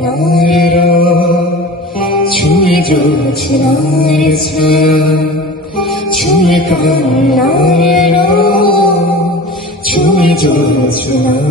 나로 주의 좋은 너의 삶 주의 건 노래로 주의 좋은 너의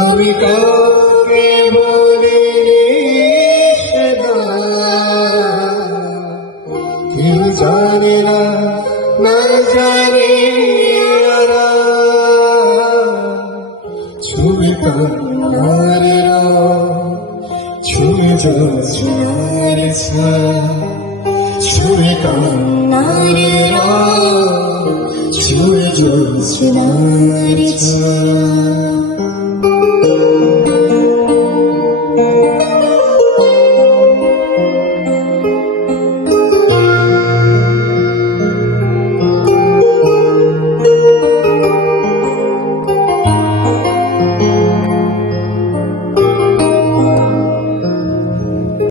আমি কাউকে সেদা কেউ জানে না না জানে ওরা। কান্নার ছুঁয়ে জোছনার ছায়া কান্নার 去哪里么